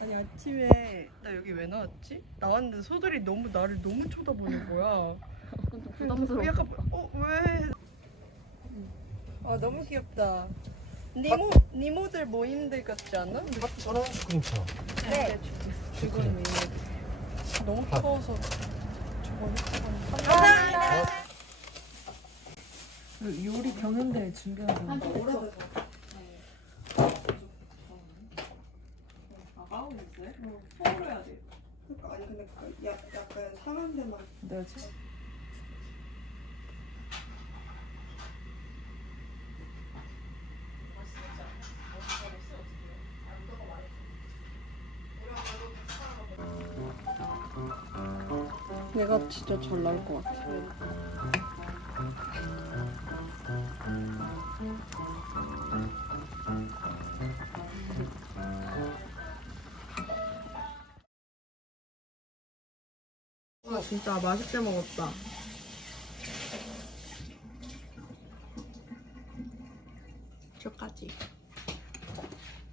아니 아침에 나 여기 왜 나왔지? 나왔는데 소들이 너무 나를 너무 쳐다보는 거야. 부담스러워. 약간 어 왜? 아 너무 귀엽다. 니모 니모들 모임들 같지 않아? 저런 슈크림처럼. 네. 지금 너무 밥. 추워서 저거 했어. 감사합니다. 요리 경연대회 준비하 는 거. 그러니까 아니 근데 그 약, 약간 상한 데만 뭐지? 내가 진짜 잘 나올 것 같아. 아 진짜 맛있게 먹었다. 저까지.